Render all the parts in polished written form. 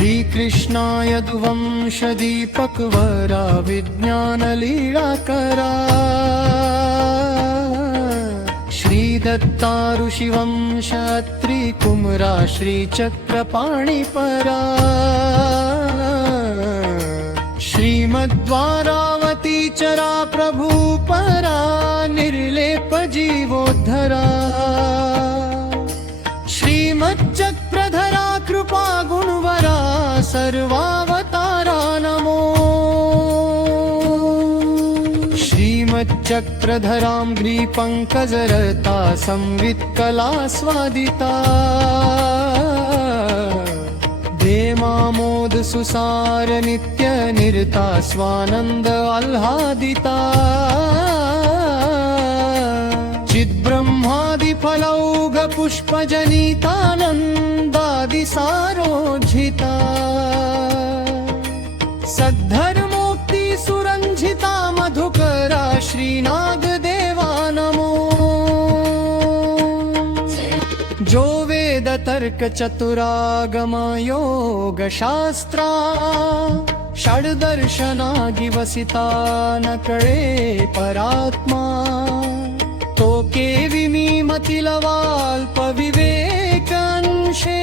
श्रीकृष्णाय दुवंशदीपकवरा विज्ञानलीलाकरा श्रीदत्ता ऋषिवंशत्रिकुमरा श्रीचक्रपाणिपरा श्रीमद्वारावती चरा प्रभुपरा निर्लेपजीवोद्धरा श्रीमच्चक्रधरा कृपा गुणवरा सर्वावतारा नमो श्रीमच्चक्रधरां ग्रीपङ्कजरता संवित्कलास्वादिता देमामोद सुसार नित्य निरता स्वानंद आह्लादिता चिद्ब्रह्मादि फलौघ पुष्पजनितानन्दादि सारोज्झिता सद्धर्मोक्ति सुरंझिता मधुकरा श्रीनागदेवा नमो जो वेद तर्क चतुरागम योग शास्त्रा षड्दर्शनागि वसिता न कळे परात्मा तो केविमी मतिलवाल्प विवेकांशे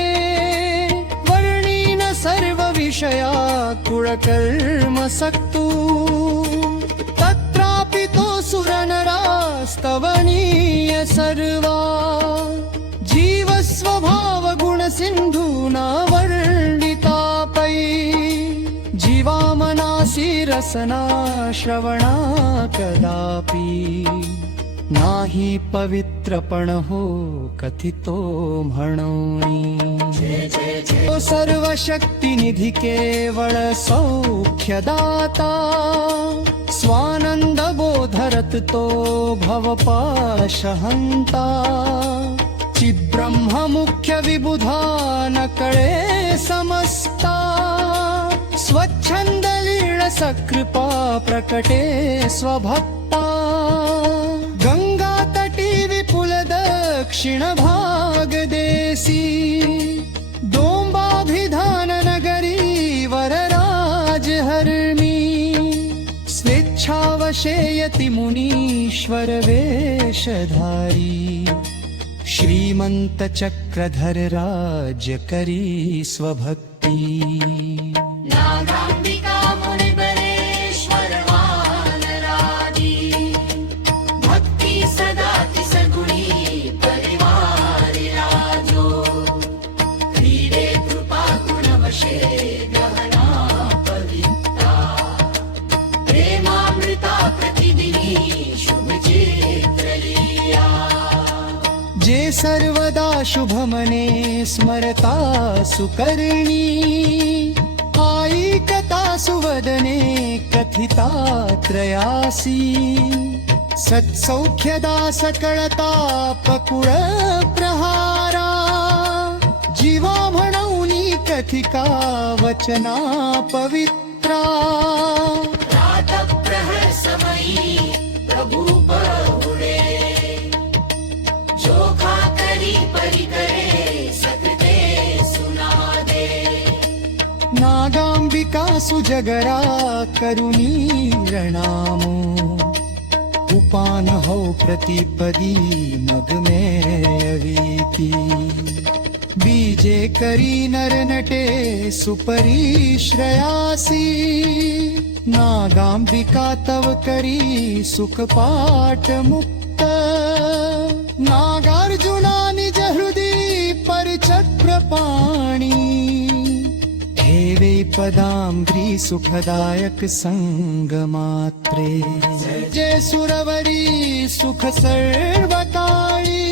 वर्णीन सर्व विषया कुळकर्म सक्तु तत्रापि तो सुरनरास्तवनीय सर्वा जीव स्वभाव गुण सिंधूना वर्णितापै जीवामनासी रसना श्रवणा कदापि नाही पवित्रपण हो कथितो म्हणोनी तो सर्वशक्ती निधी केवळ सौख्यदाता स्वानंद बोधरत तो भवपाशहंता चिद्ब्रह्म मुख्य विबुधा न कळे समस्ता स्वच्छंद लीळ सकृपा प्रकटे स्वभक्ता गंगा तटी विपुल दक्षिण भाग देसी दोंबाभिधान नगरी वरराज हरणी स्वेच्छावशेयति मुनीश्वर वेशधारी श्रीमंत चक्रधर राज्य करी स्वभक्ती नागांबिका मुनिबलेश्वर वानरादी भक्ति सदा तिसगुणी परिवारि राजो क्रीडे कृपा गुणवशे गहना पवित्रा प्रेमामृता प्रतिदिनी शुभ चित्रलीला जे सर्वदा शुभ मने स्मरता सुकर्णी ऐकता सुवदने कथिता त्रयासी सत्सौख्यदा सकळता पकुळ प्रहारा जीवा म्हणूनी कथिका वचना पवित्रा प्रातःप्रहर समयी प्रभु बहुळे जोखा करी परिकरे सकते सुनादे नागांबिका सुजगरा करुणी रणामो उपान हो प्रतिपदी मग मेवीती बीजे करी नर नटे सुपरी श्रयासी नागांबिका तव करी सुख पाठ मुक्त नागार्जुना निज हृदि पर चक्रपाणी हेवे पदाम्री सुखदायक संग मात्रे जय सुरवरी सुख सर्वकाळी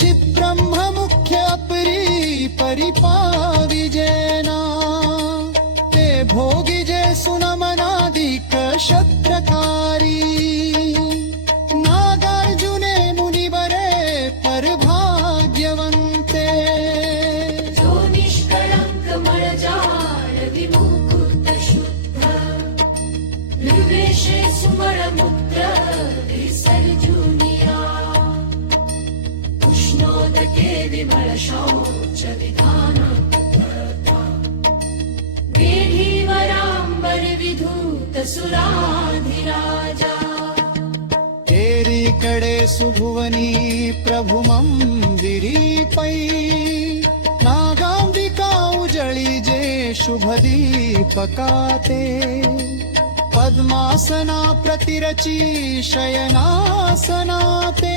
चिद्ब्रह्म मुख्य अपरी परिपाविजेना ते भोगी जे सुनमनादिक शत्रकारी नागार्जुने मुनिवरे परभाग्यवन्ते जो निष्कळंक मळजाळ विमुक्त शुद्ध निर्वेशे सुमळ मुक्त विसर्जुनिया उष्णोदके विमळ शौच विधान सुराधिराजा एरीकडे सुभुवनी प्रभु मंदिरीपै नागांबिका उजळी जे शुभ दीपकाते पद्मासना प्रतिरची शयनासनाते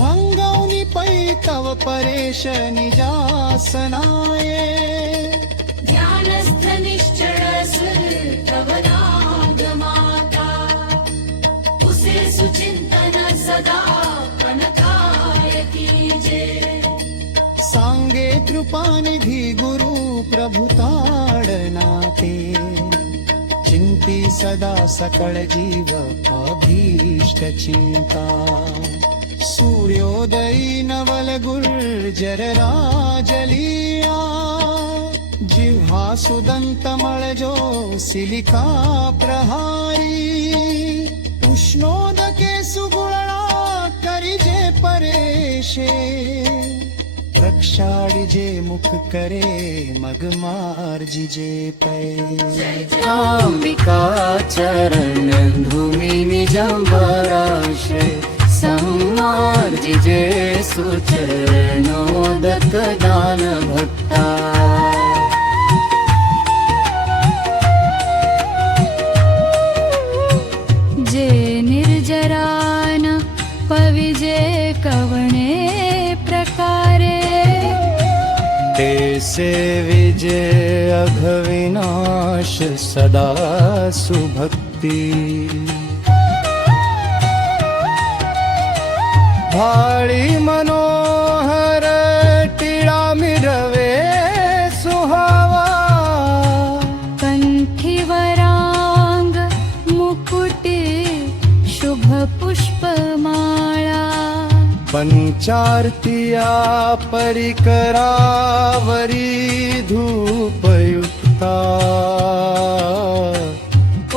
भंगवनी पै तव परेश निजासनाये ध्यानस्थ निश्चळ तव नागमाता उसे सुचिंतन सदा कनकायती जे सांगे कृपानिधी गुरु प्रभु ताडनाते चिंती सदा सकळ जीव अभीष्ट चिंता सूर्योदयी नवल गुर्जर राजलिया जिव्हा सुदंत मळजो सिलिका प्रहारी उष्णोदके सुगुळा करिजे परेशे प्रक्षाळिजे मुख करे मग मार्जिजे पै अंबिका चरण धूमि निजंबराशे सम्मार्जिजे सुचरणोदक दान भक्ता जे निर्जरान पविजे कवणे प्रकारे ते सेविजे अघविनाश सदा सुभक्ती भाळी मनोहर टिळा मिरवे सुहावा कंठीवरांग मुकुटे शुभ पुष्पमाळा पंचार्तिया परिकरावरी धूपयुक्ता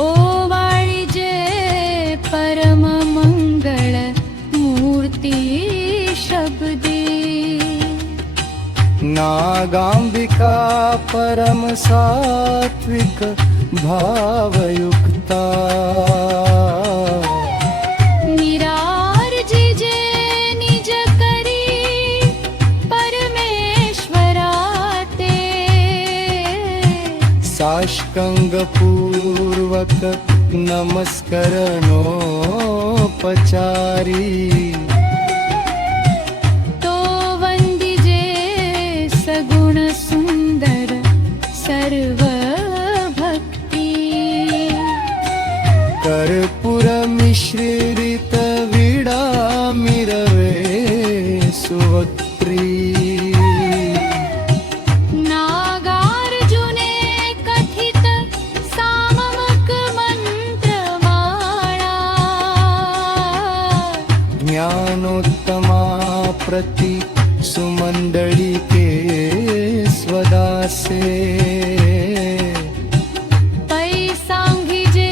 ओवाळिजे परम मंगळ मूर्ती शब्दी नागांबिका परम सात्विक भावयुक्ता निरार्जिजे निज करी परमेश्वरा ते साष्टांग पूर्वक नमस्करणोपचारी तो वंदिजे सगुण सुंदर सर्व भक्ती कर्पूर मिश्रित विडा मिरवे सुवक्त्री नागार्जुने कथित साममक मंत्रमाळा ज्ञानोत्तमा प्रति सुमंडली के स्वदासे पै सांगिजे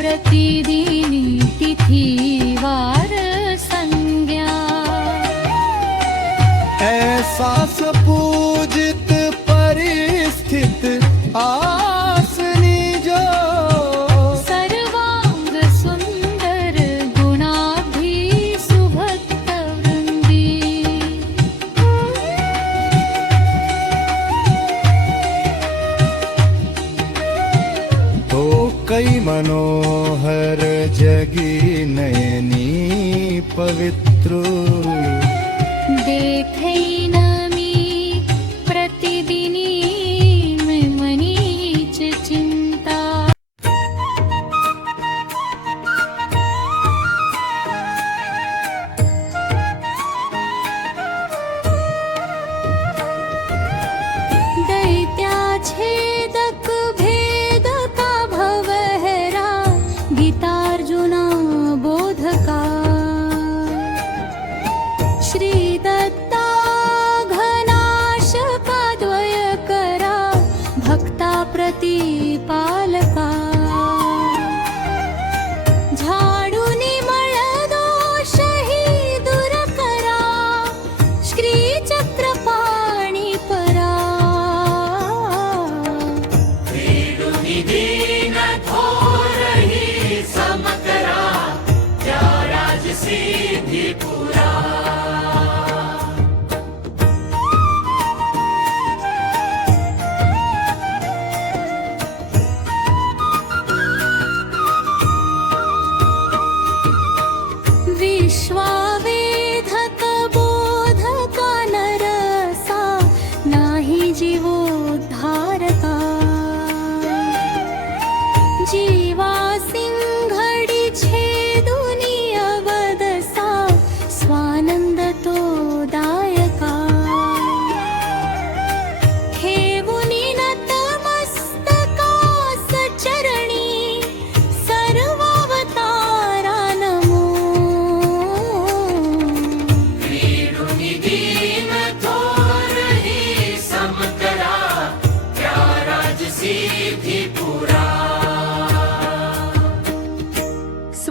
प्रतिदिनी तिथी वार संज्ञा ऐसा पूजित परिस्थित आसनी जो सर्वांग सुंदर गुणाभी सुभक्त वृंदी तो कई मनोहर जगी नयनी पवित्र देखैन मी प्रतिदिनी मैं मनीच चिंता दैत्या छेदक भेद का भवहरा गीतार्जुना बोधका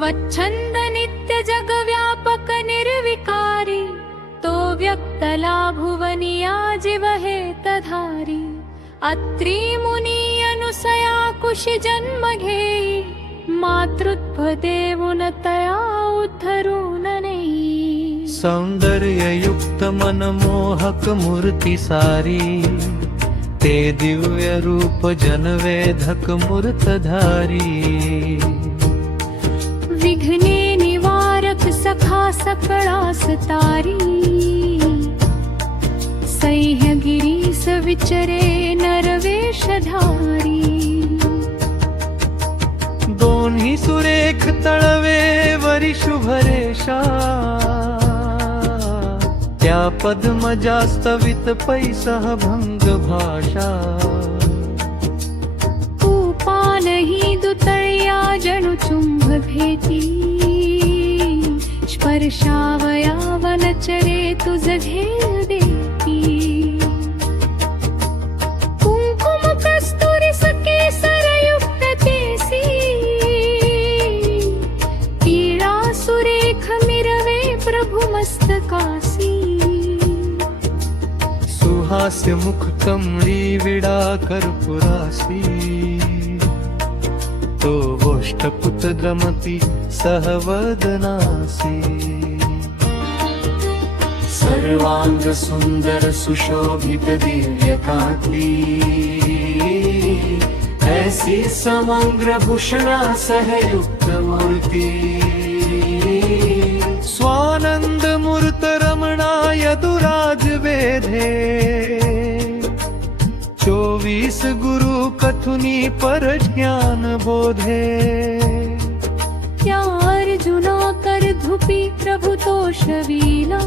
स्वच्छंद नित्य जगव्यापक निर्विकारी, तो व्यक्तला भुवनिया जीव हेतधारी. अत्री मुनी अनुसया कुशी जन्म घेई, मातृत्व देऊन तया उद्धरून नेई. सौंदर्ययुक्त मनमोहक मूर्ती सारी, ते दिव्य रूप जनवेधक मूर्तधारी. विघ्ने निवारक सखा सकळास तारी, सह्य गिरीस विचरे नरवेशधारी. दोन्ही सुरेख तळवे वरी शुभरेषा, त्या पद्मजास्तवित पैसह भंग भाषा. पानही दुतळ्या जणू चुंब भेटी, स्पर्शावया वनचरे तुझ घेर देती. कुंकुम कस्तुरी केसरयुक्त केसी, टिळा सुरेख मिरवे प्रभु मस्तकासी. सुहास्य मुख कमळी विडा कर्पुरासी, तो गोष्ठपुत द्रमती सहवदनासी. सर्वांग सुंदर सुशोभित दिव्य कांती, ऐसी समग्र भूषणा सहयुक्त मूर्ती. स्वानंद मूर्त रमणाय दुराज वेधे, 24 गुरु कथुनी पर ज्ञान बोधे. त्या अर्जुना कर धुपी प्रभु तोषविला,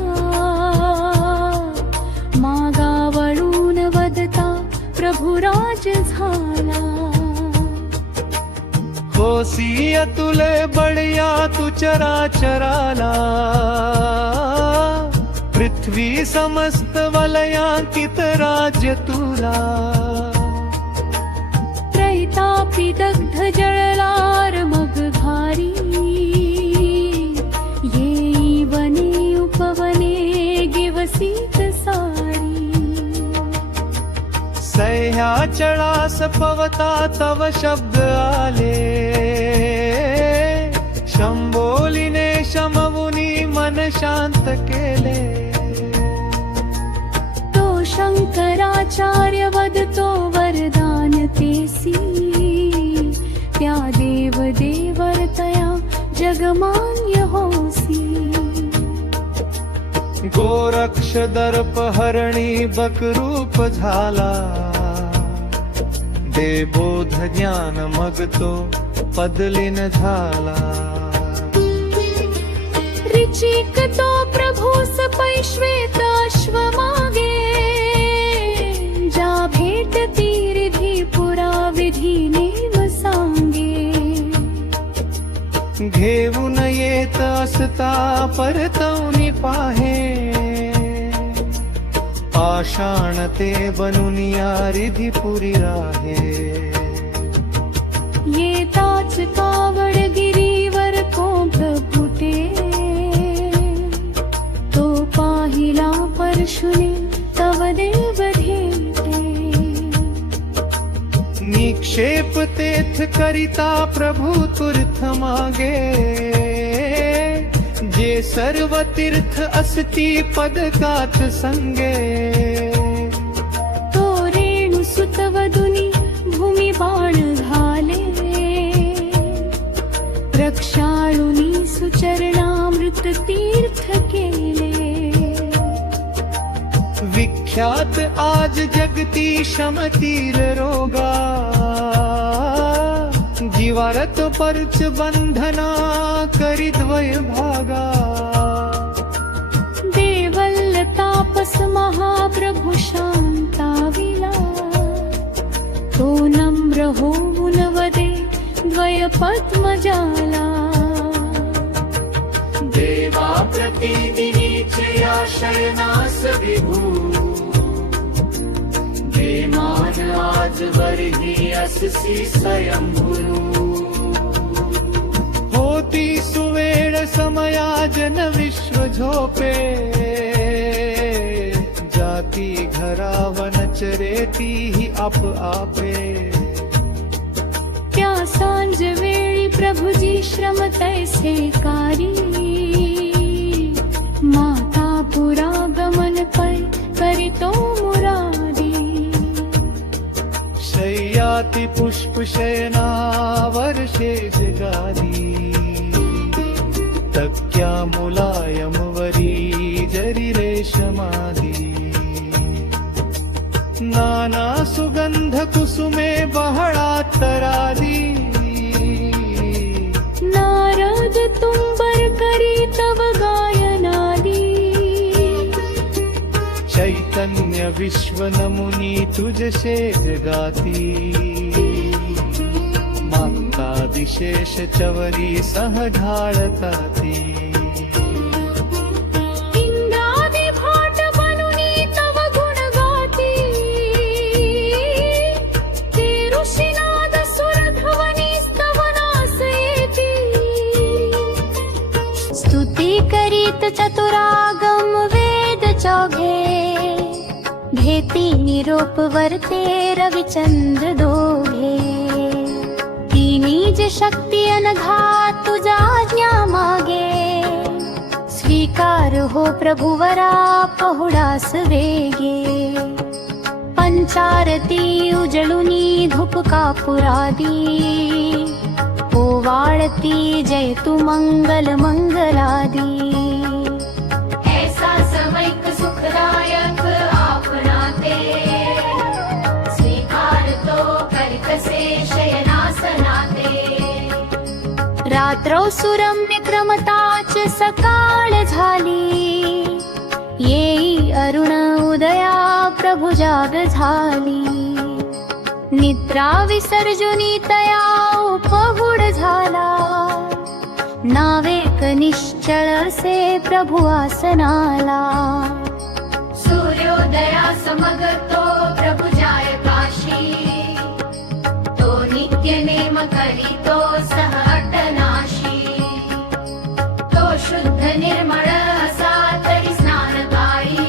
मागावळून वदता प्रभु राज झाला. होसी अतुल बळया तू चराचराला, पृथ्वी समस्त वलयांकित राज्य तुला. त्रैतापि दग्ध जळलार मग घारी, येई वने उपवने गिवसीत सारी. सह्याचळास पवता तव शब्द आले, शंभोलिने शमवुनी मन शांत केले. शंकराचार्य वदतो वरदान तेसी, त्या देव देवर्तया जगमान्य होसी. गोरक्ष दर्प हरणी बकरूप झाला, दे बोध ज्ञान मग तो पदलीन झाला. ऋचिक तो प्रभूस पैश्वेत अश्व मागे, जा भेट तीरिधी पुरा विधीने सांगे. घेऊन येत असता परतवनी पाहे, पाषाण ते बनुनिया रिधी पुरी राहे. येताच कावड गिरीवर कोंभ फुटे, तो पाहिला परशुने तव देव भेटे. निक्षेप तेथ करिता प्रभु तीर्थ मागे, जे सर्व तीर्थ असती पदकात संगे. तो रेणु सुत वदुनी भूमी बाण घाले, रक्षाळुनी सुचरणामृत तीर्थ केले. विख्यात आज जगती शमतीर रोगा, जीवारत परच बंधना करी द्वय भागा. देवल्ल तापस महाप्रभु शांताविला, तो नम्र होऊन वदे द्वय पद्मजाला. देवा प्रतिदिनीचया शयनास विभू, देमान आज वर्गी अससी स्वयंभू. होती जन विश्व झोपे जाती घरावन चरेती ही आप आपे त्या सांज वेळी प्रभुजी श्रम तैसे कारी माता पुरा गमन पै करितो मुरारी शय्याति पुष्प शयना वर्षे जगादी तक्या मुलायम वरी जरी रेशमादी नाना सुगंध कुसुमे बहळा तरादी नारद तुम्बर करी तव गायनादी चैतन्य विश्व नमुनी तुझसे जगाती माता विशेष चवरी सह ढाळताती इंद्रादी भाट बनुनी तव गुण गाती ते ऋषिनाद सुर ध्वनी स्तवनास येती स्तुती करीत चतुरागम वेद चौघे घेती निरोप वरते रविचंद्र दोघे निज शक्ती अनघा तुझा आज्ञा मागे स्वीकार हो प्रभुवरा पहुडास वेगे पंचारती उजळुनी धूप कापुरादी ओवाळती जय तू मंगल मंगलादी ऐसा समैक सुखदायक आपणाते स्वीकार तो करितसे शयनासनाते रात्रौ सुरम्य क्रमताच सकाळ झाली येई अरुण उदया प्रभु जाग झाली निद्रा विसर्जुनी तया उपगुढ झाला नावेक निश्चळ से प्रभु आसनाला सूर्योदया समगतो प्रभु जाय काशी तो नित्य नेम करीतो सह अटनाशी तो शुद्ध निर्मळ असा तरी स्नानकारी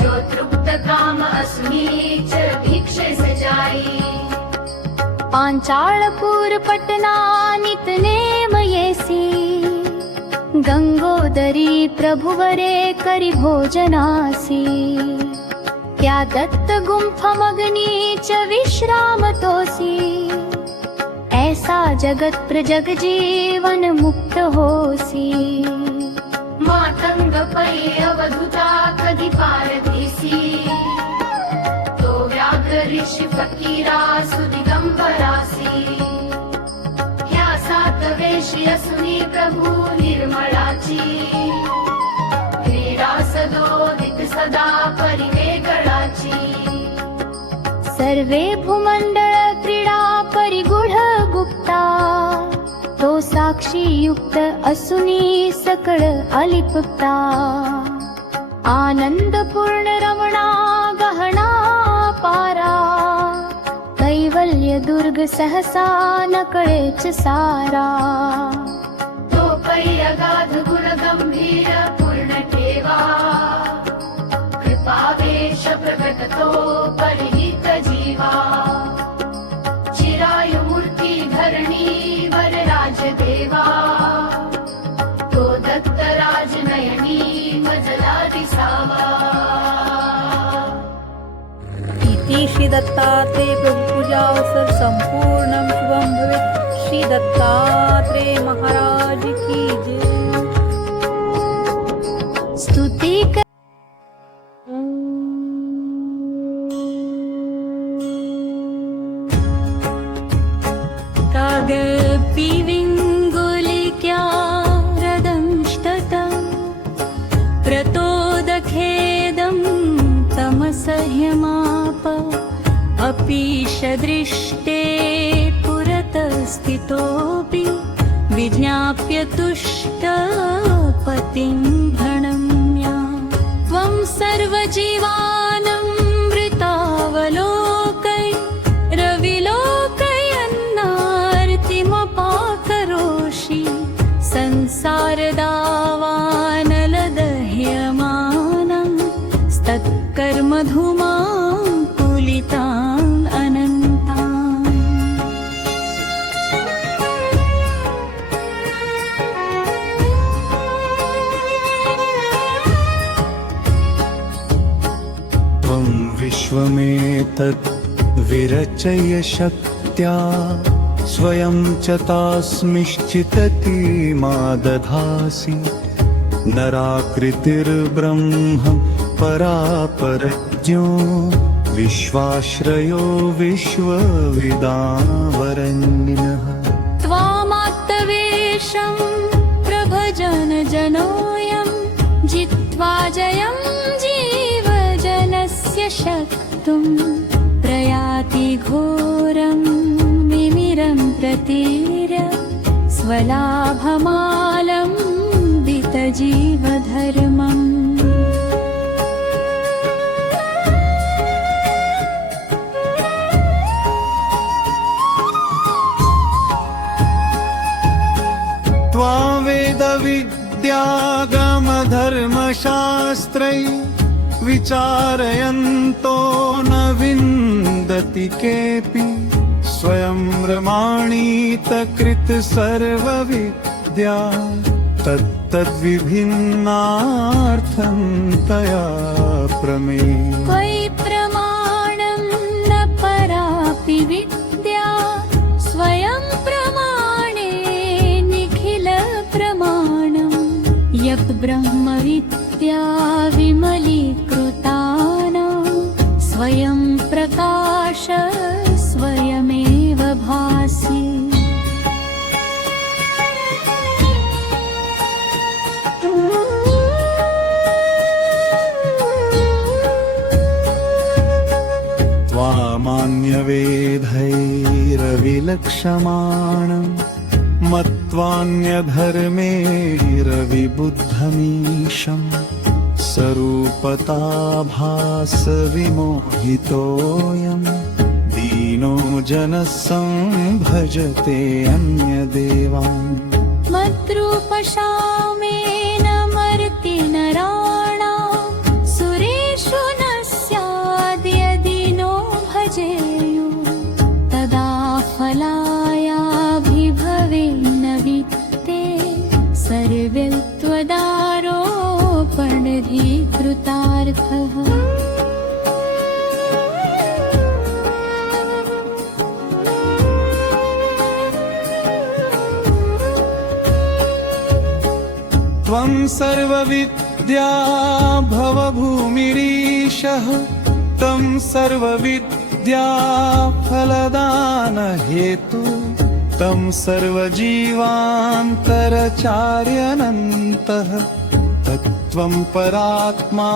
जो तृप्त काम असुनीच भिक्षे सजाई पांचाळपूर पटना नितनेम येसी गंगोदरी प्रभुवरे करी भोजनासी त्या दत्त गुंफ मगनीच विश्राम तोसी ऐसा जगत प्रजग जीवन मुक्त होसी मातंग पै अवधुता कधी पारदेसी तो व्याघ्र ऋषी फकीरा सुदिगंबरासी ह्या सात वेशी असुनी प्रभू निर्मळाची क्रीडा सदोदित सदा परिवेगळाची सर्वे भूमंडळ क्रीडा परिगूढ गुप्ता तो साक्षी युक्त असुनी सकळ अलिप्ता आनंद पूर्ण रमणा गहना पारा कैवल्य दुर्ग सहसा न कळेच सारा तो पै अगाध गुण गंभीर पूर्ण ठेवा कृपावेश प्रकट तो परिहित जीवा चिरायु मूर्ती धरणी वरराज देवा तो दत्त राज नयनी मजला दिसावा इति श्री दत्तात्रेय प्रभुपूजावसर संपूर्णं शुभं भवेत्। श्री दत्तात्रेय महाराज की जय। स्तुती पिविङ्गुलिक्या रदंष्टतं प्रतोदखेदं तमसह्यमाप अपीशदृष्टे पुरतस्थितोऽपि विज्ञाप्य तुष्टपतिं भणम्या त्वं सर्वजीवानं वृतावलोकै रविलोकयन्नार्तिमपाकरोषि संसारदा मधुमाकुलितान् अनन्तान्। त्वं विश्वमेतत् विरचय शक्त्या स्वयं च तास्मिश्चितति मा दधासि। नराकृतिर्ब्रह्म परापरज्ञो विश्वाश्रयो विश्वविदावरण्यः। त्वामात्तवेषं प्रभजनजनोऽयं जित्वा जयं जीवजनस्य शक्तुं प्रयाति घोरं विमिरं प्रतीर्य स्वलाभमालम्बितजीवधर्मम्। वेदविद्यागमधर्मशास्त्रै विचारयन्तो न विन्दति केऽपि। स्वयं रमाणीत कृत सर्वविद्या तत्तद्विभिन्नार्थं तया प्रमे। क्वै प्रमाणं न परापि विद्या स्वयं प्रमाणे निखिल प्रमाणं। यत् ब्रह्मविद्या विमलीकृतानां स्वयं प्रकाश स्वयमेव भासि। त्वामान्यवेदैरविलक्षमाणं मत्वान्यधर्मेरविबुद्धमीशं। स्वरूपताभासविमोहितोऽयं दीनो जनः संभजते अन्यदेवान्। मद्रूपशामेन मर्ति नराणां सुरेषु न स्याद्यदि नो भजेयु। तदा फलायाभिभवेन्न वित्ते सर्वे त्वदारोपणधिकृतार्थः। त्वं सर्वविद्या भवभूमिरीशः। तं सर्वविद्या फलदानहेतु। तं सर्वजीवान्तरचार्यनन्तः। तत्त्वं परात्मा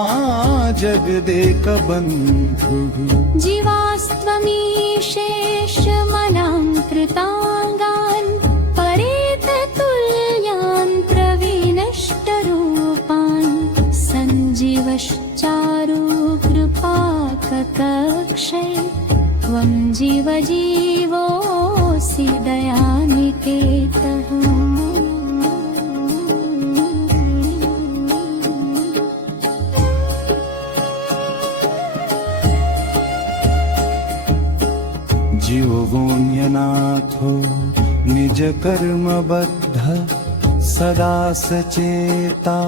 जगदेकबन्धुः। जीवास्त्वमीशेषमनां कृताङ्गान् परेततुल्यान् प्रविनष्टरूपान्। सञ्जीवश्चारु कृपाककक्षै त्वं जीवजीवोऽसि दयानिकेतः। जीवोऽन्यनाथो निजकर्मबद्ध सदा सचेता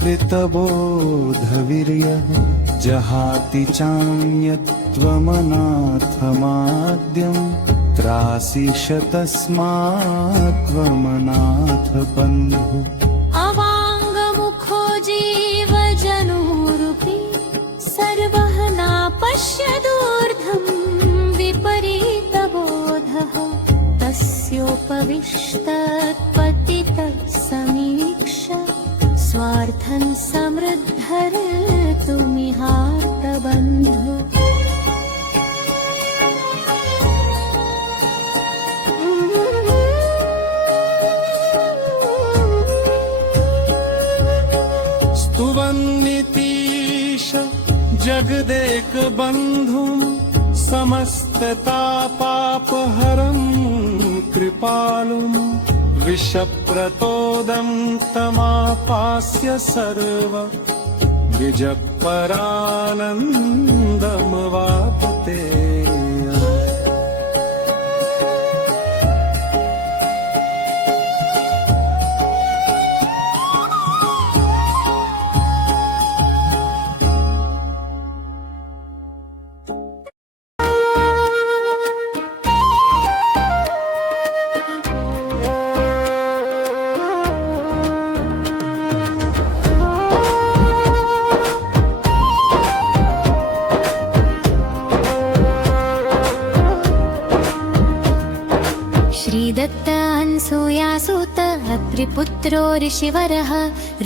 कृतबोधवीर्यः। जहाति चान्यत्वमनाथमाद्यं त्रासिषतस्मात् त्वमनाथ बन्धुः। अवाङ्गमुखो जीवजनोरुपि सर्वः नापश्यदूर्ध्वं विपरीतबोधः। तस्योपविष्टत्पतितः समीक्ष्य स्वार्थं समृद्धर्तुमिहार्तबन्धु। स्तुवन्नितीश जगदेकबन्धुं समस्ततापापहरं कृपालुं। विषप्रतोदं तमापास्य सर्व हे जग परानंदम वापते श्रीदत्त अनसूयासुत अत्रिपुत्रो ऋषिवरः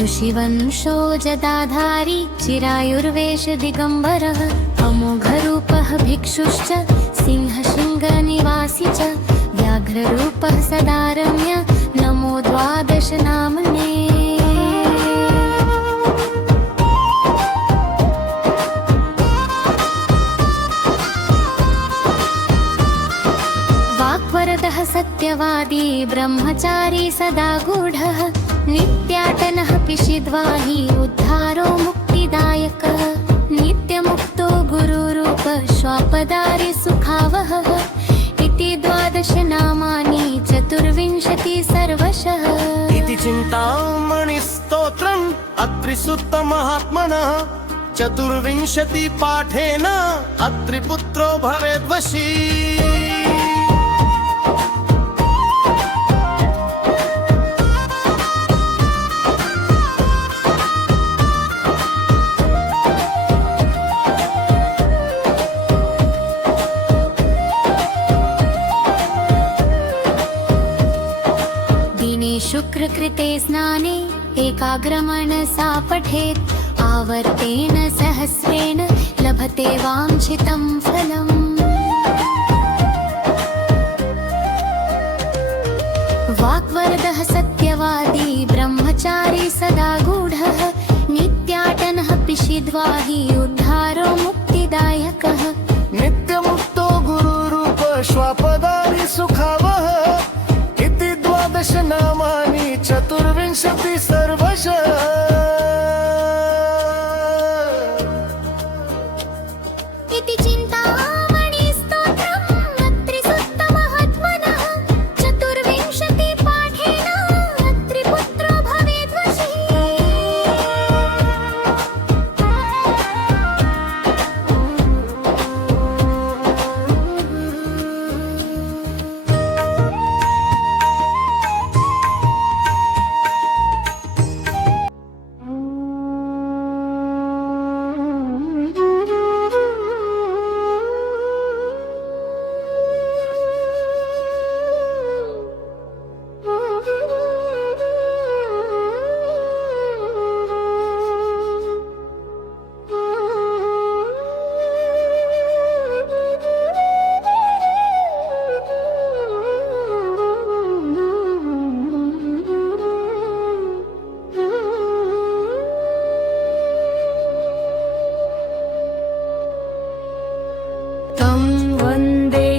ऋषिवंशो जदाधारी चिरायुर्वेश दिगम्बरः अमोघरूपः भिक्षुश्च सिंहशृङ्गनिवासी च व्याघ्ररूपः सदा रम्य नमो द्वादश नामने वाक्वरदः सत्यवादी ब्रह्मचारी सदा गूढः नित्याटनः पिशिद्वाही उद्धारो मुक्तिदायकः नित्यमुक्तो गुरुरूपः श्वापदारी सुखावहः इति 12 नामानि 24 सर्वशः इति चिन्तामणि स्तोत्रम् अत्रिसुत्तमहात्मनः 24 पाठेन अत्रिपुत्रो भवेद्वशी शुक्रकृते स्नाने एकाग्रमनसा पठेत् आवर्तेन सहस्रेण लभते वाञ्छितं फलम् वाक्वरदः सत्यवादी ब्रह्मचारी सदा गूढः नित्याटनः पिशिद्वाही उद्धारो मुक्तिदायकः नित्यमुक्तो गुरुरूप श्वापदारी सुखावः इति 12 नामानि 24 सर्वशः इति चिन्तामणि स्तोत्रम् अत्रिसुत्तमहात्मनः 24 पाठेन अत्रिपुत्रो भवेद्वशी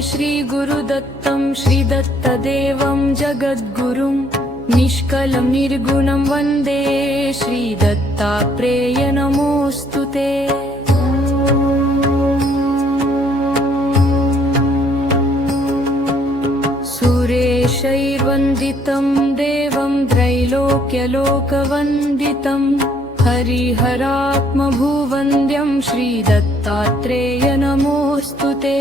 श्रीगुरुदत्तं श्रीदत्तदेवं जगद्गुरुं निष्कलं निर्गुणं वन्दे श्रीदत्तात्रेय नमोऽस्तु ते सुरेशैर्वन्दितं देवं त्रैलोक्यलोकवन्दितं हरिहरात्मभुवन्द्यं श्रीदत्तात्रेय नमोऽस्तु ते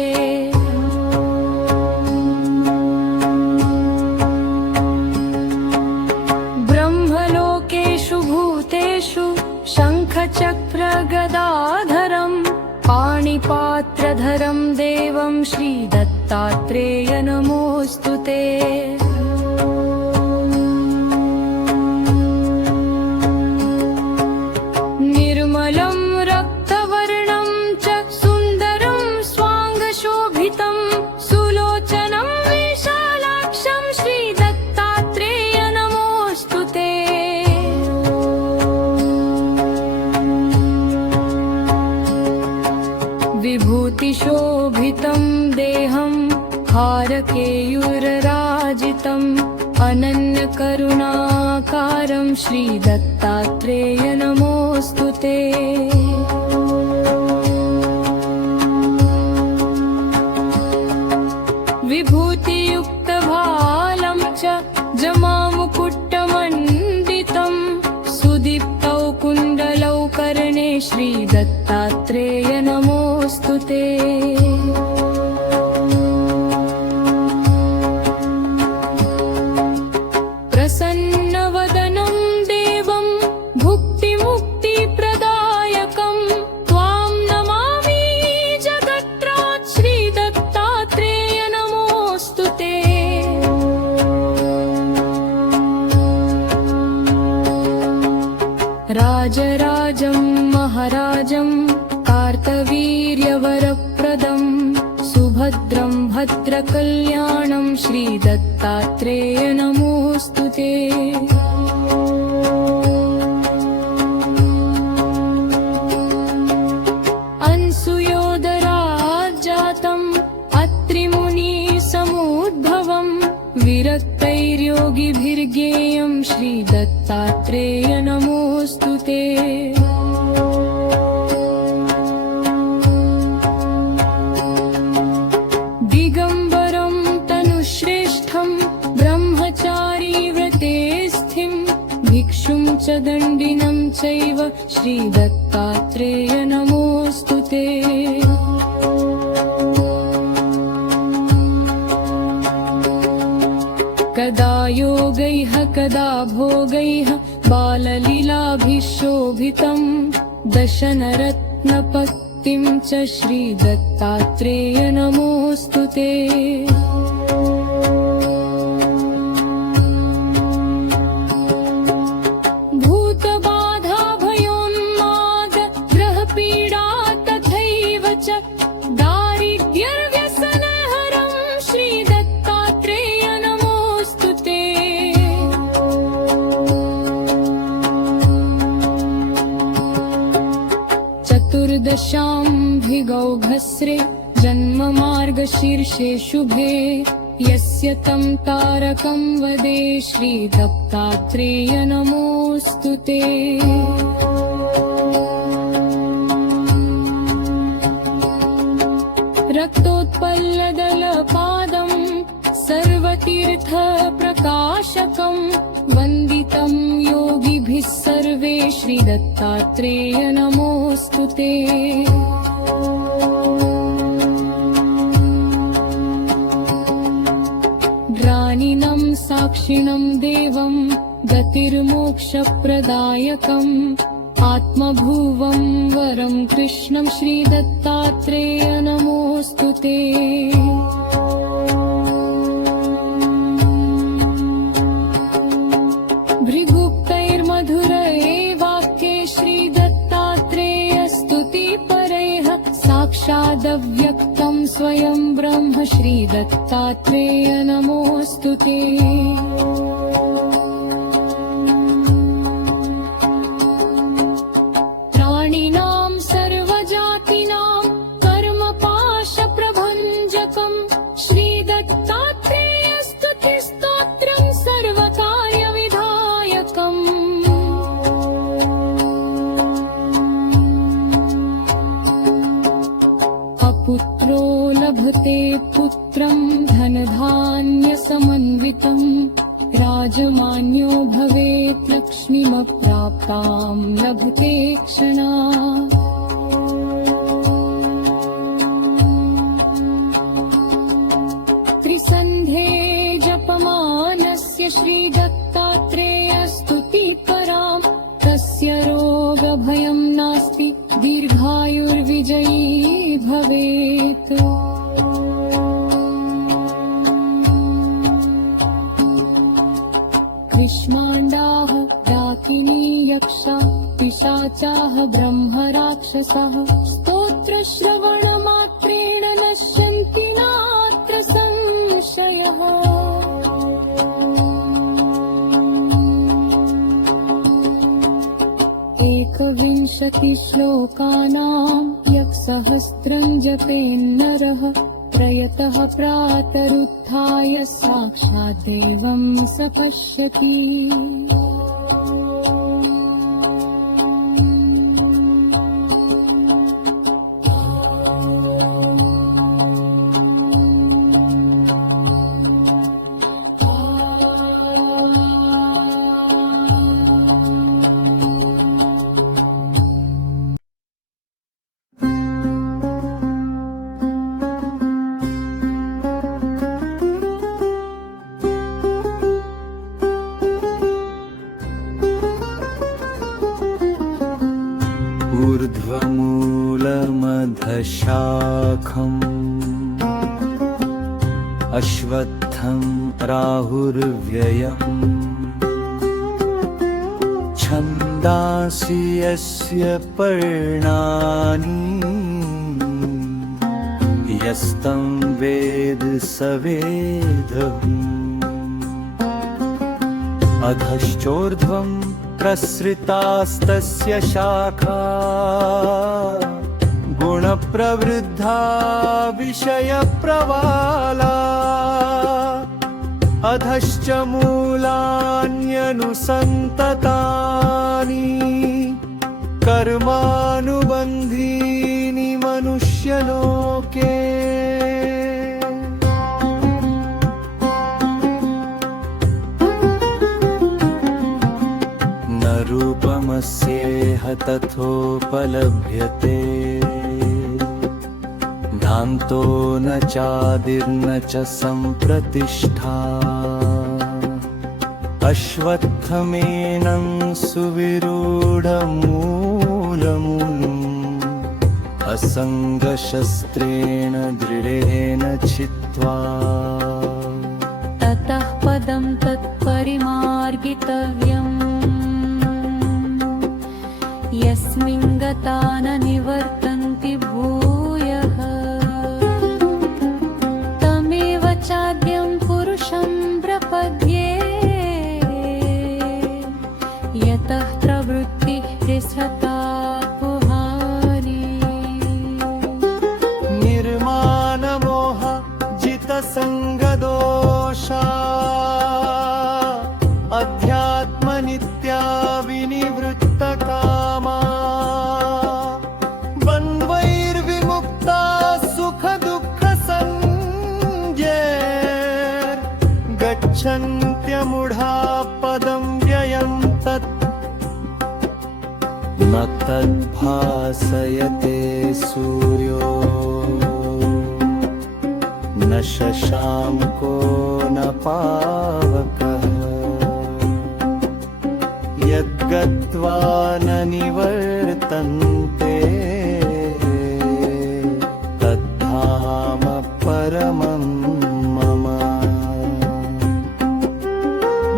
शङ्खचक्रगदाधरं पाणिपात्रधरं देवं श्रीदत्तात्रेय नमोऽस्तु ते निर्मलं रक्तवर्णं च सुन्दरं स्वाङ्गशोभितं सुलोचनं विशालाक्षं श्रीदत्तात्रेय नमोऽस्तु ते विभूतिशोभितं देहं हारकेयूरराजितं अनन्यकरुणाकारं श्रीदत्तात्रेय नमोऽस्तु ते। विभूतियुक्तभालं च जमामुकुट्टमण्डितं सुदीप्तौ कुण्डलौ कर्णे श्रीदत्तात्रेय नमोऽस्तु ते। प्रसन्नवदनं देवं भुक्तिमुक्तिप्रदायकं त्वां नमामि जगत्रात् श्रीदत्तात्रेय नमोऽस्तु ते। राजराजं महाराजं कार्तवीर्यवरप्रदं सुभद्रं भद्रकल्याणं श्रीदत्तात्रेय नमोऽस्तु ते। अनसूयोदराज्जातम् अत्रिमुनिसमुद्भवं विरक्तैर्योगिभिर्गेयं श्रीदत्तात्रेय नमोऽस्तु ते। दिगम्बरं तनुश्रेष्ठं ब्रह्मचारी व्रते स्थिं भिक्षुं च दण्डिनं चैव श्रीदत्तात्रेय नमोऽस्तु ते। कदा योगैः कदा भोगैः बाललीलाभिशोभितं दशनरत्नपक्तिं च श्रीदत्तात्रेय नमोऽस्तु ते। भूतबाधा भयोन्माद ग्रहपीडा तथैव च दारिद्र्यव्यसनहरं श्रीदत्तात्रेय नमोऽस्तु ते। चतुर्दशाम्भिगौघस्रे जन्ममार्गशीर्षे शुभे यस्य तं तारकं वदे श्रीदत्तात्रेय नमोऽस्तु ते। रक्तोत्पल्लदलपादं सर्वतीर्थप्रकाशकं वन्दितं योगिभिः सर्वे श्रीदत्तात्रेय नमोऽस्तु ते। ग्लानिनं साक्षिणं देवं गतिर्मोक्षप्रदायकम् आत्मभुवं वरं कृष्णं श्रीदत्तात्रेय नमोऽस्तु ते। भृगुक्तैर्मधुरैः वाक्ये श्रीदत्तात्रेय स्तुतिपरैः साक्षादव्यक्तं स्वयं ब्रह्म श्रीदत्तात्रेय नमोऽस्तु ते। प्राणिनां सर्वजातीनां कर्मपाशप्रभञ्जकं श्रीदत्तात्रेय स्तुतिस्तोत्रं सर्वकार्यविधायकम्। अपुत्रो लभते पुत्रं धनधान्यसमन्वितं राजमान्यो भवेत् लक्ष्मीमप्राप्तां लभते क्षणात्। त्रिसन्ध्ये जपमानस्य श्रीदत्तात्रेय स्तुतिपरां तस्य रोगभयं नास्ति दीर्घायुर्विजयी भवेत्। कृष्माण्डाः डाकिनी यक्षा पिशाचाः ब्रह्मराक्षसः स्तोत्रश्रवणमात्रेण नश्यन्ति नात्र संशयः। एकविंशतिश्लोकानां यः सहस्रं जपेन्नरः प्रयतः प्रातरुत्थाय साक्षात् देवं स पश्यति। ऊर्ध्वमूलमधशाखम् अश्वत्थं राहुर्व्ययम् छन्दांसि यस्य पर्णानि यस्तं वेद स वेदम्। अधश्चोर्ध्वं प्रसृतास्तस्य शाखा गुणप्रवृद्धा विषयप्रवाला। अधश्च मूलान्यनुसन्ततानि कर्मानुबन्धीनि मनुष्यलोके। न रूपमस्येह तथोपलभ्यते नान्तो न चादिर्न च सम्प्रतिष्ठा। अश्वत्थमेनं सुविरूढमूलमूलम् असङ्गशस्त्रेण दृढेन छित्त्वा। ततः पदं तत्परिमार्गितव्यम् यस्मिन् गता न निवर्तन्ति भूयः। तमेव चाद्यं पुरुषं प्रपद्ये यतः प्रवृत्तिः हृष्यता पुहारी। निर्मानमोह जितसङ्गदोषा अध्यात्मनित्या विनिवृत्तकामा। द्वन्द्वैर्विमुक्ता सुखदुःखसंज्ञैर्गच्छन्त्यमूढा पदं व्ययं तत्। न तद्भासयते सूर्यो न शशाङ्को न पावकः। यद्गत्वा न निवर्तन्ते तद्धाम परमं मम।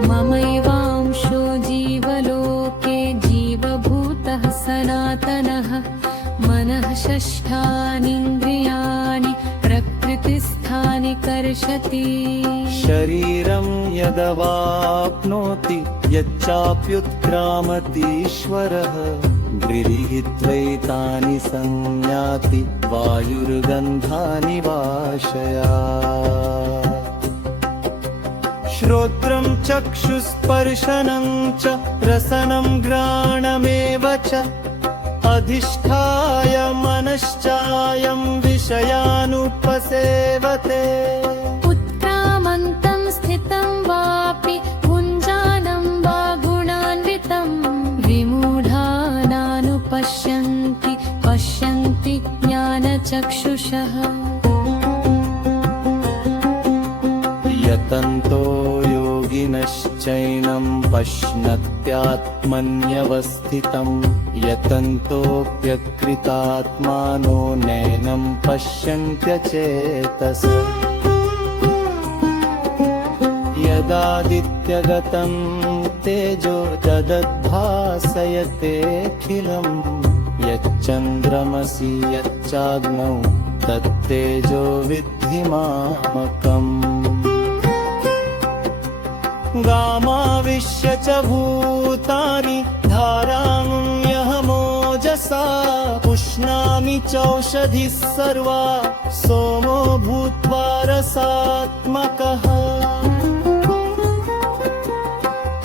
ममैवांशो जीवलोके जीवभूतः सनातनः। मनः षष्ठानीन्द्रियाणि प्रकृतिस्थानि कर्षति। शरीरं यदवाप्नोति यच्चाप्युत्क्रामतीश्वरः गृहीत्वैतानि संयाति वायुर्गन्धानि वाशया। श्रोत्रं चक्षुस्पर्शनं च रसनं घ्राणमेव च अधिष्ठाय मनश्चायं विषयानुपसेवते। उत्क्रामन्तं स्थितं वापि भुञ्जानं वा गुणान्वितं विमूढानानुपश्यन्ति पश्यन्ति ज्ञानचक्षुषः। यतन्तो योगिनश्चैनं पश्यन्त्यात्मन्यवस्थितं यतन्तोऽप्यकृतात्मानो नैनं पश्यन्त्यचेतसा। यदादित्यगतं तेजो तदद्भासयतेऽखिलं यच्चन्द्रमसि यच्चाग्नौ तत्तेजो विद्धि मामकम्। गामाविश्य च भूतानि धाराम्यहमोजसा पुष्णामि चौषधिः सर्वा सोमो भूत्वा रसात्मकः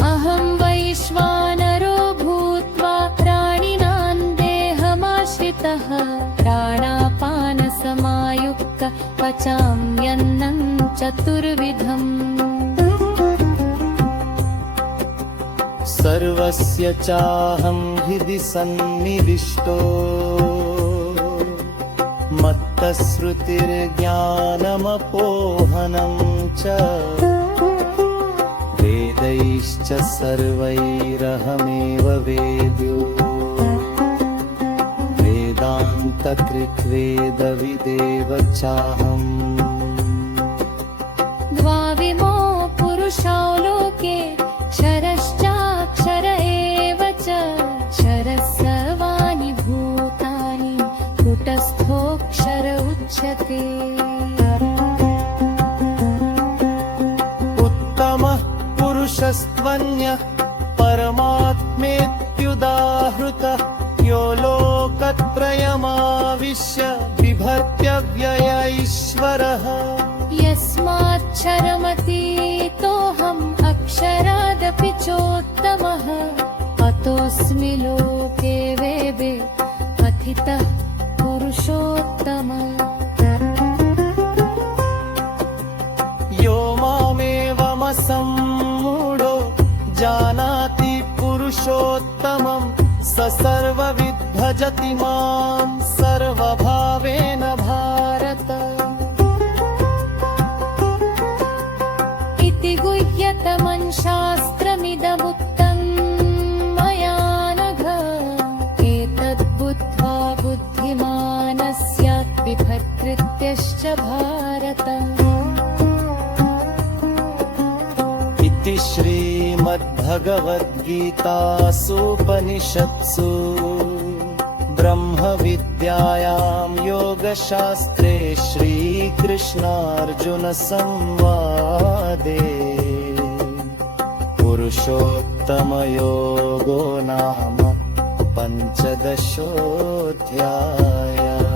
अहं वैश्वानरो भूत्वा प्राणिनां देहमाश्रितः प्राणापानसमायुक्त पचाम्यन्नं चतुर्विधम् सर्वस्य चाहं हृदि सन्निविष्टो मत्तश्रुतिर्ज्ञानमपोहनं च वेदैश्च सर्वैरहमेव वेद्यो वेदान्तकृग्वेदविदेव चाहम् द्वाविमो पुरुषौ लोके क्षरश्चाक्षर एव च क्षरः सर्वाणि भूतानि कूटस्थोऽक्षर उच्यते उत्तमः पुरुषस्त्वन्यः परमात्मेत्युदाहृतः यो लोकत्रयमाविश्य बिभर्त्यव्यय ईश्वरः यस्माक्षरमतीतोऽहम् अक्षरादपि चोत्तमः अतोऽस्मि लोके वेदे कथितः पुरुषोत्तमः यो मामेवमसम्मूढो जानाति पुरुषोत्तमं स सर्वविद् भजति मां सर्वभावेन भारत इति गुह्यतमं शास्त्रमिदमुक्तं मया नघ एतद्बुद्ध्वा बुद्धिमानः स्यात् विभर्तृत्यश्च भारत इति श्रीमद्भगवद्गीतासूपनिषत्सु ब्रह्मविद्यायां योगशास्त्रे श्रीकृष्णार्जुनसंवादे पुरुषोत्तमयोगो नाम पञ्चदशोऽध्यायः।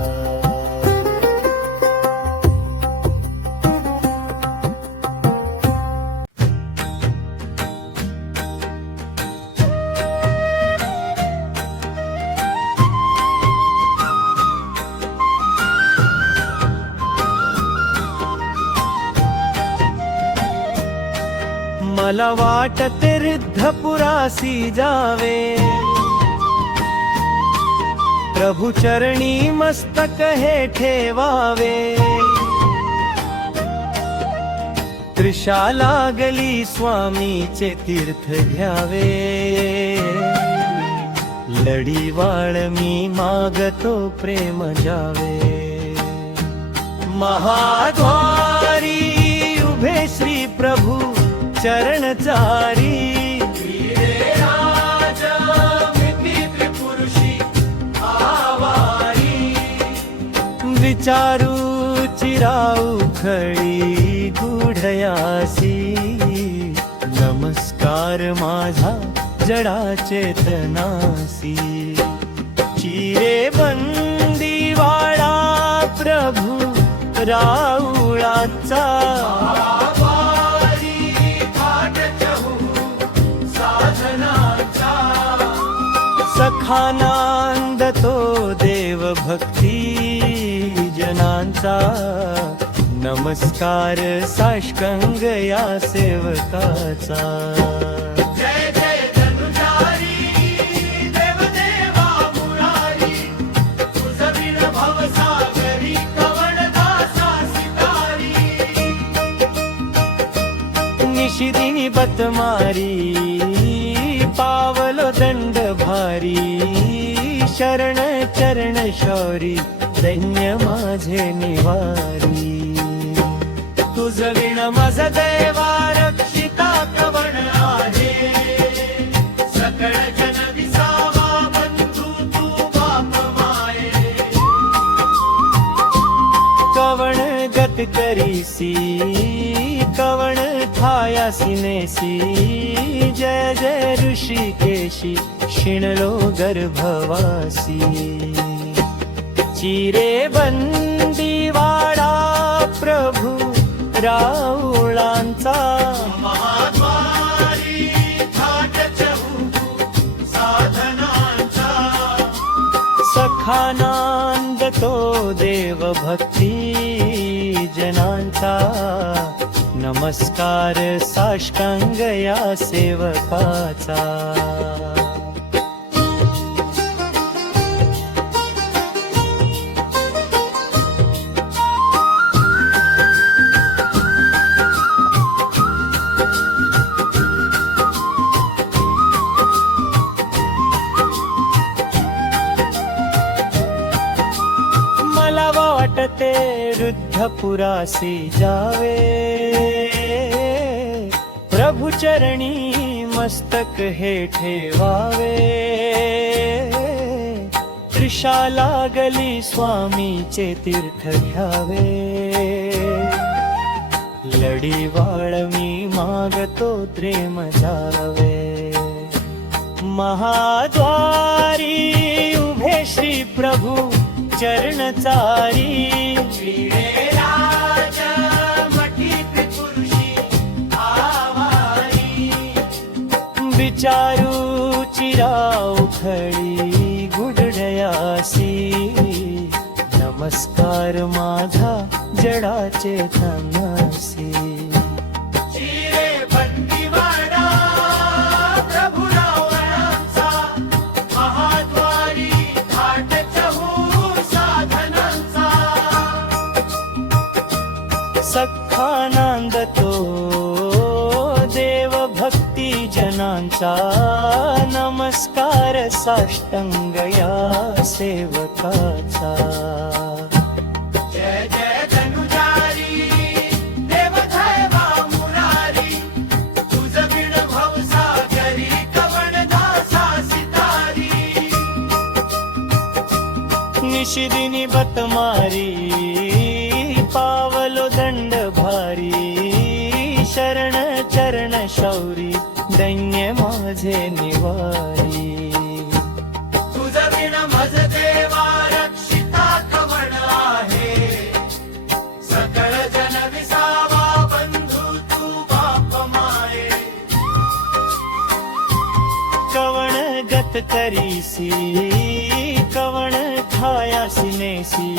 मला वाटते रिद्धपुरासी जावे, प्रभु चरणी मस्तक हे ठेवावे। तृषा लागली स्वामीचे तीर्थ घ्यावे, लढीवाळ मी मागतो प्रेम जावे। महाद्वारी उभे श्री प्रभु चरणचारी, विचारू चिराऊ खळी गुढयासी। नमस्कार माझा जडा चेतनासी, चिरे बंदीवाडा प्रभु राऊळाचा। सखानांद तो देव भक्ती जनांचा। नमस्कार साष्टांग या सेवकाचा। जय जय धनुजारी देवदेवा मुरारी, तुझविण भवसागरी कवनदासा सितारी। निशिदिनी बतमारी पावलो दंड भारी। शरण चरण शौरी दैन्य माझे निवारी। तुझ विण मज देवा रक्षिता कवण आहे। सकळ जन विसावा बंधू तू बाप माये। कवण गत करीसी कवण ठायासी नेसी। जय जय ऋषिकेशी शिणलो गर्भवासी। चिरे बंदीवाडा प्रभु राऊळांचा सखानांद तो देव भक्ती जनांचा नमस्कार साष्टांग या सेवकाचा वाटते रुद्धपुरासी जावे प्रभु चरणी मस्तक हे ठेवावे त्रिशा लागली स्वामीचे तीर्थ घ्यावे लढीवाळ मी मागतो प्रेम जावे महाद्वारी उभे श्री प्रभु चरण चारी राज मठी पुरुषी आवारी विचारू चिरावखळी गुडढयासी नमस्कार माझा जडाचे तनसी सखानंद तो देव भक्ती जनांचा नमस्कार साष्टांग या सेवकाचा जय जय धनुजारी देव दैवा मुरारी तुझ बिन भवसागरी कवण दासा सितारी निशिदिनी बतमारी पावलो दंड भारी शरण चरण शौरी दैन्य माझे निवारी तुझ बिन मज देवा रक्षिता कवण आहे सकळ जन विसावा बंधू तू बाप माये कवण गत करीसी कवण ठायासी नेसी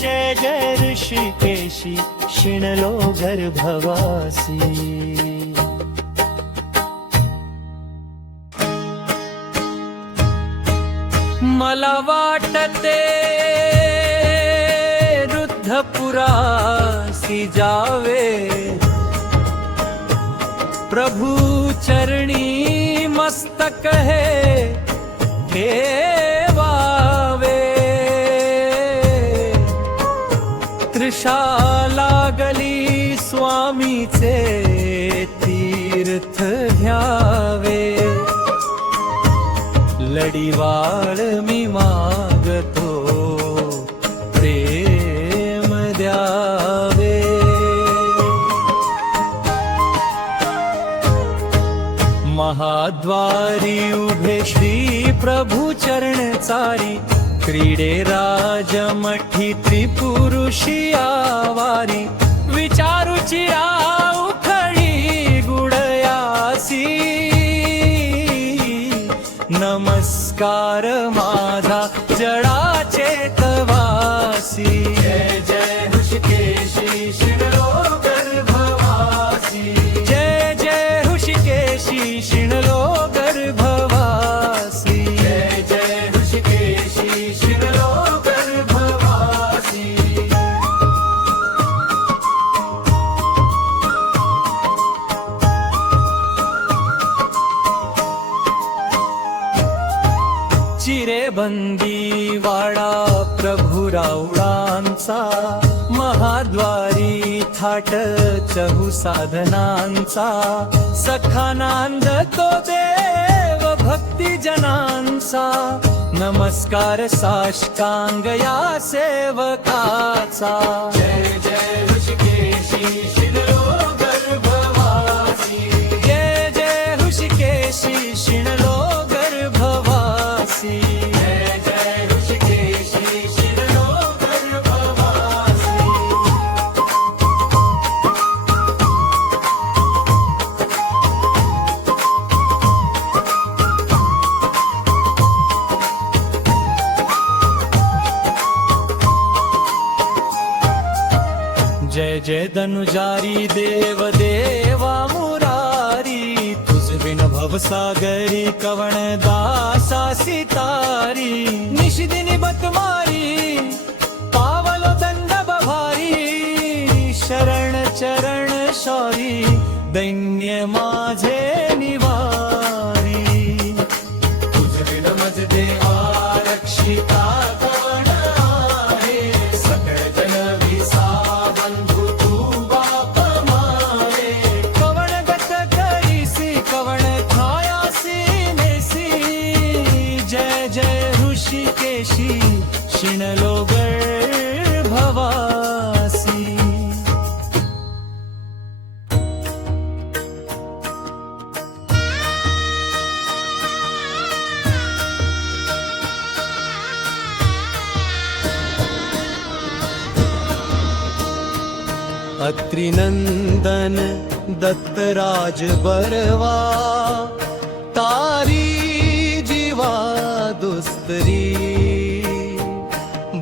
जय जय ऋषिकेशी शिणलो गर्भवासी मला वाटते रुद्धपुरासी जावे प्रभु चरणी मस्तक है ठेवावे त्रिशा लागली स्वामीचे तीर्थ घ्यावे लढीवाळ मी मागतो प्रेम द्यावे महाद्वारी उभे श्री प्रभु चरण चारी क्रीडे राजमठी त्रिपुरुषी आवारी विचारूची उखळी गुडयासी नमस्कार माझा जडाचे तवासी जय जय ऋषिकेशी शिणलो गर्भवासी जय जय ऋषिकेशी शिणलो गर्भवासी जय जय ऋषिकेशी शिणलो गर्भवासी चिरेबंदी वाडा प्रभु राऊळांचा महाद्वारी थाट चहू साधनांचा सखानांद तो देव भक्ती जनांचा नमस्कार साष्टांग या सेवकाचा जय जय ऋषिकेशी शिणलो गर्भवासी जय जय ऋषिकेशी शिणलो गर्भवासी जय जय ऋषिकेशी शिणलो गर्भवासी जय जय धनुजारी देव देवा मुरारी तुझ बिन भवसागरी कवण दासा सितारी निशिदिनी बतमारी पावलो दंड बभारी शरण चरण शौरी दैन्य माझे निवारी तुझ बिन मज देवा रक्षिता कवण आहे सकळ जन विसा बंधु तू बाप मारे कवण गत करीसी कवण छायासी नेसी जय जय ऋषिकेशी शिणलो गर्भवासी अत्रिनंदन दत्तराज बरवा तारी जीवा दुस्तरी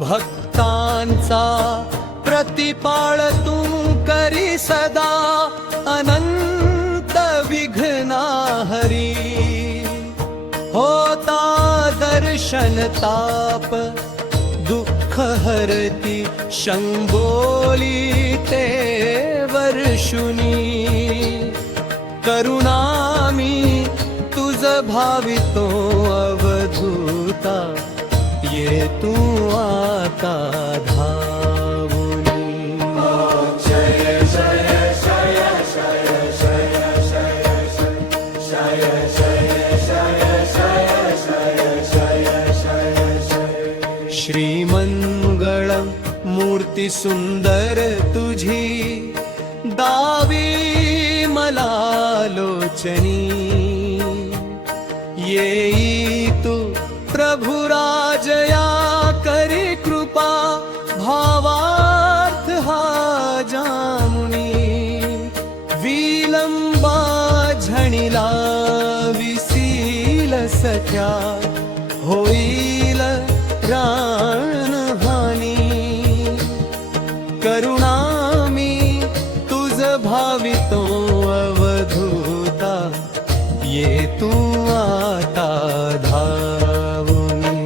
भक्तांचा प्रतिपाळ तू करी सदा अनंत विघ्ना हरी होता दर्शन ताप दुःख हरती शंभोली ते वर्षुनी करुणामी तुझ भावितो अवधूता ये तू आता धावुनी जय जय जय जय जय जय जय जय श्रीमंगळं मूर्ती सुंदर तुझी दावी मला लोचनी येई तू प्रभु राजया करी कृपा भावार्थ हा जामुनी विलंबा झणीला विसील सख्या होईल प्राणहानी करुणामी तुझ भावितो अवधूता ये तू आता धावुनी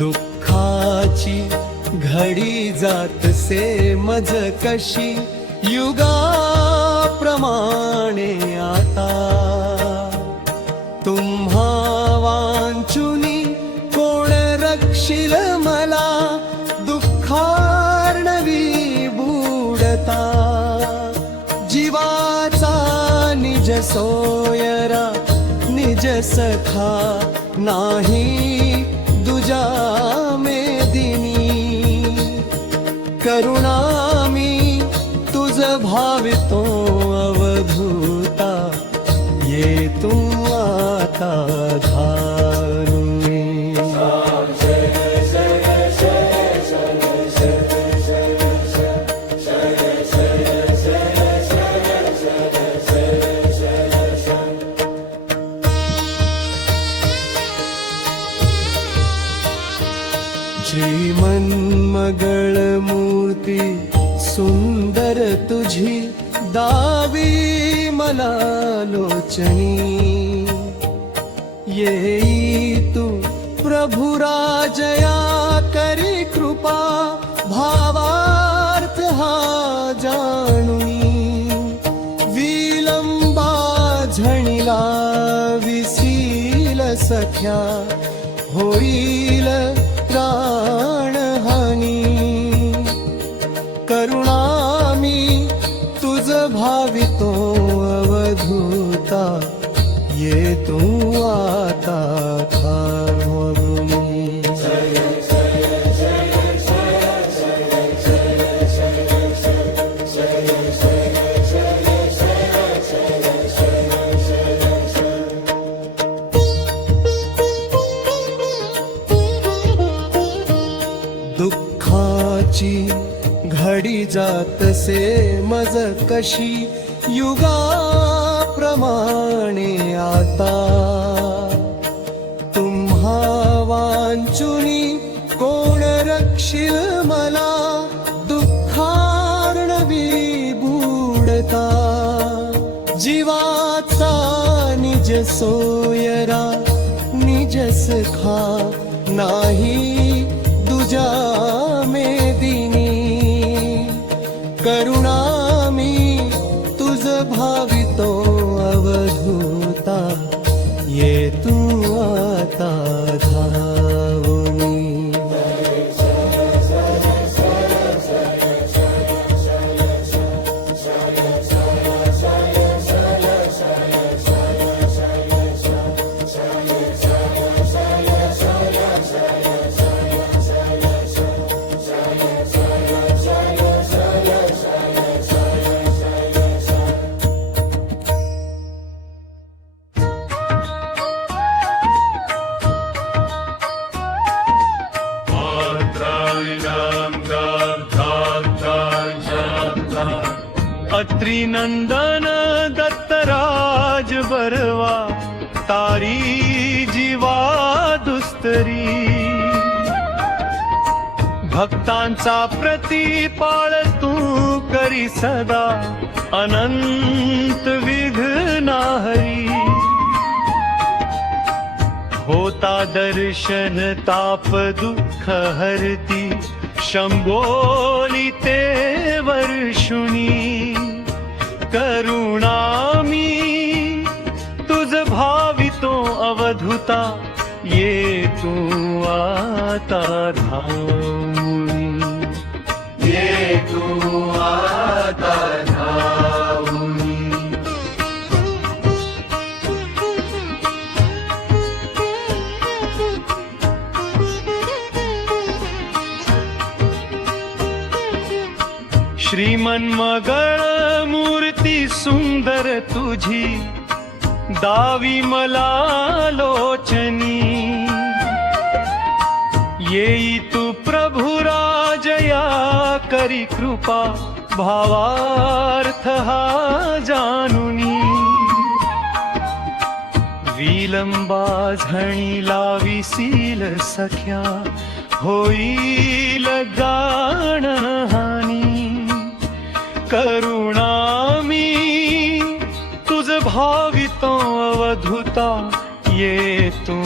दुःखाची घडी जात से मज कशी युगा प्रमाणे आता तुम्हा वांचुनी कोण रक्षिल मला दुःखार्णवी बुडता जीवाचा निज सोयरा निज सखा नाही दुजा मेदिनी करुणामी तुझ भावितो अवधूता ये तू आता धारुनी श्रीमन्मगळ मूर्ती सुंदर तुझी दावी मला लोचनी येई तू प्रभु राजया करी कृपा भावार्थ हा जाणुनी विलंबा झणीला विसील सख्या होईल प्राणहानी करुणामी तुझ भावितो अवधूता ये तू आता धावुनी दुःखाची घडी जातसे मज कशी युगाप्रमाणे आता तुम्हा वांचुनी कोण रक्षील मला दुःखार्णवी बुडता जीवाचा निज सोयरा निज सखा नाही दुजा मेदिनी करुणामी तुझ भावितो अवधूता ये तू आता धावनी अत्रिनंदन दत्तराज बरवा तारी जीवा दुस्तरी भक्तांचा प्रतिपाळ तू करी सदा अनंत विघ्नहरी होता दर्शन ताप दुःख हरती शंभोली ते वर्षुनी करुणामी तुझ भावितो अवधूता ये तू आता धावनी ये तू आता धावनी श्रीमन्मगळ मूर्ती सुंदर तुझी दावी मला लोचनी येई तू प्रभु राजया करी कृपा भावार्थ हा जानुनी विलंबा झणी लाविसील सख्या होईल गाण हानी करुणामी तुझ भावितो अवधूता ये तू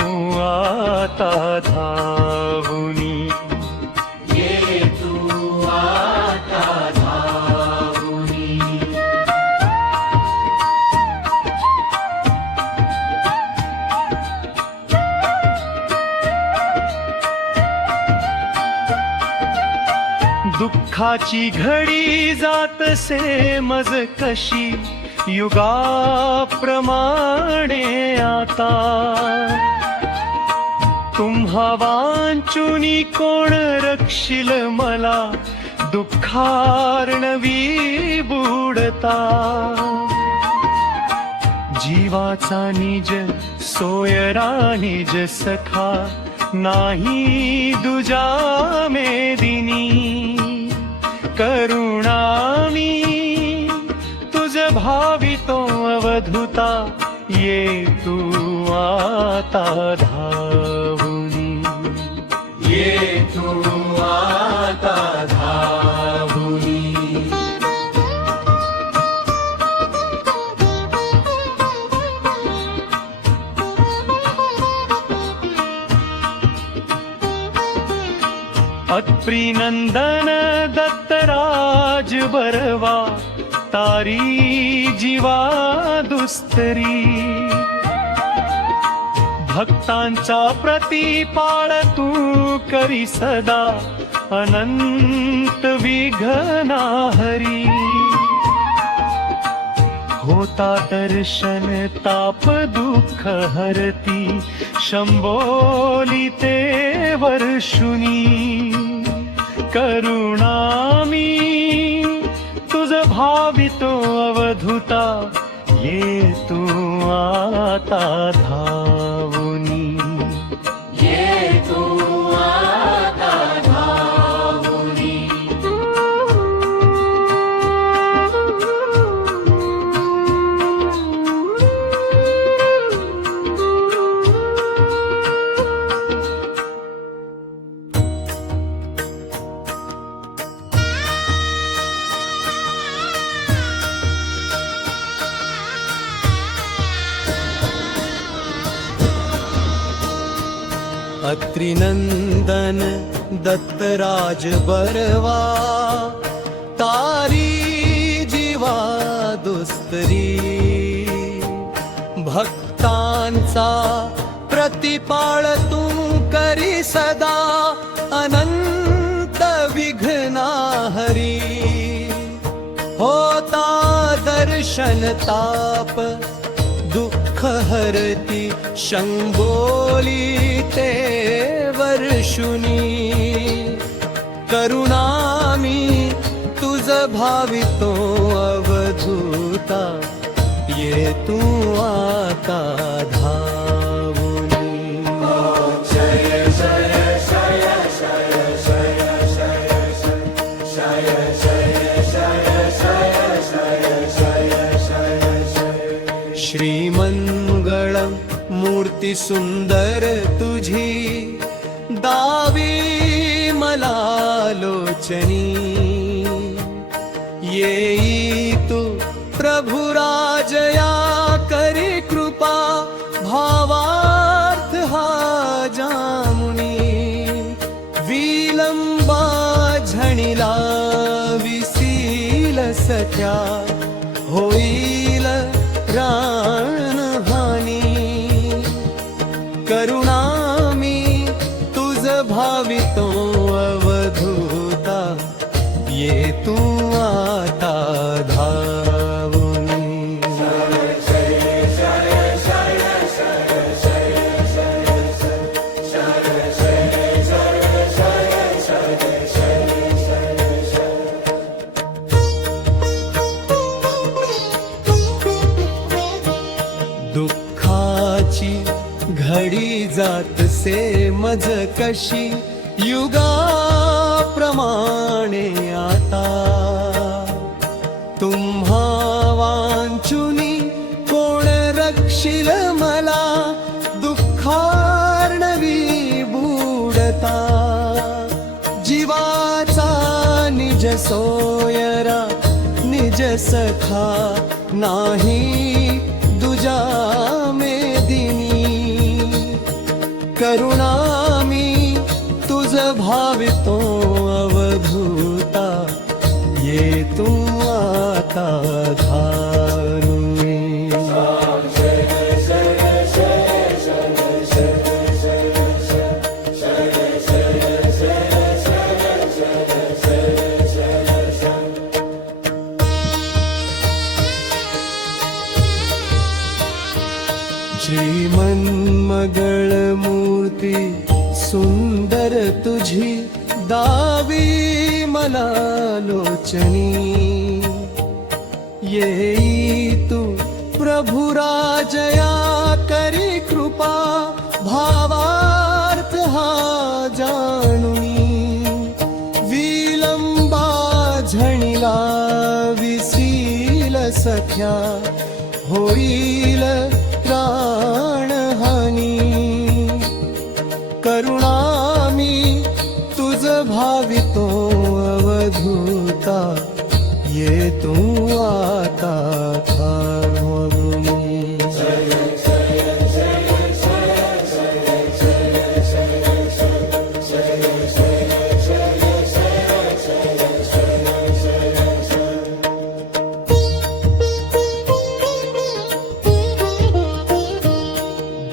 आता धावनी ये तू आता धावनी दुःखाची घडी जातसे मज कशी युगाप्रमाणे आता तुम्हा वांचुनी कोण रक्षील मला दुःखार्णवी बुडता जीवाचा निज सोयरा निज सखा नाही दुजा मेदिनी करुणामी तुझ भावितो अवधूता ये तू आता धावनी ये तू आता धावनी अत्रिनंदन दत्तराज बरवा तारी जीवा दुस्तरी भक्तांचा प्रतिपाळ तू करी सदा अनंत विघ्नहरी होता दर्शन ताप दुःख हरती शंभोली ते वर्षुनी करुणामी तुझ भावितो अवधूता ये तू आता धावनी ये तू आता धावनी भक्तिनंदन दत्तराज बरवा तारी जीवा दुस्तरी भक्तांचा प्रतिपाळ तू करी सदा अनंत विघ्ना हरी होता दर्शन ताप दुःख हरती शंभोली ते वर्षुनी करुणामी तुझ भावितो अवधूता ये तू आता धावुनी जय जय जय जय जय जय जय जय जय जय जय श्रीमंगळ मूर्ती सुंदर तुझी दावी मला लोचनी येई तू प्रभु राजया करी कृपा भावार्थ हा जामुनी विलंबा झणीला विसील सख्या होईल प्राणहानी करुणामी तुझ भावितो अवधूता ये तू आता धावुनी दुःखाची घडी जात से मज कशी युगा प्रमाणे आता तुम्हा वांचुनी कोण रक्षिल मला दुःखार्णवी बुडता जीवाचा निज सोयरा निज सखा नाही दुजा मेदिनी करुणामी तुझ भावितो अवधूता ये तू आता धारुणी श्रीमन्मगळ मूर्ती सुंदर तुझी दावी मला लोचनी येई तू प्रभु राजया करी कृपा भावार्थ हा जाणुनी विलंबा झणीला विसील सख्या होईल प्राणहानी करुणामी तुझ भावितो अवधूता ये तू आता धावुनी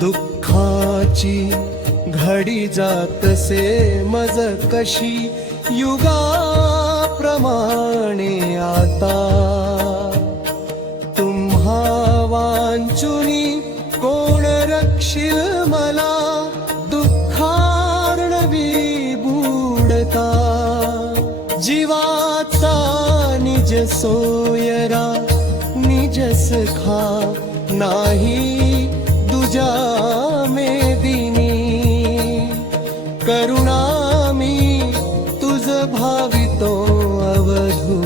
दुःखाची घडी जात से मज कशी युगा प्रमाणे आता तुम्हा वांचुनी कोण रक्षिल मला दुःखार्णवी बुडता जीवाचा निज सोयरा निज सखा नाही दुजा मेदिनी करुणामी तुझ भावितो अवधू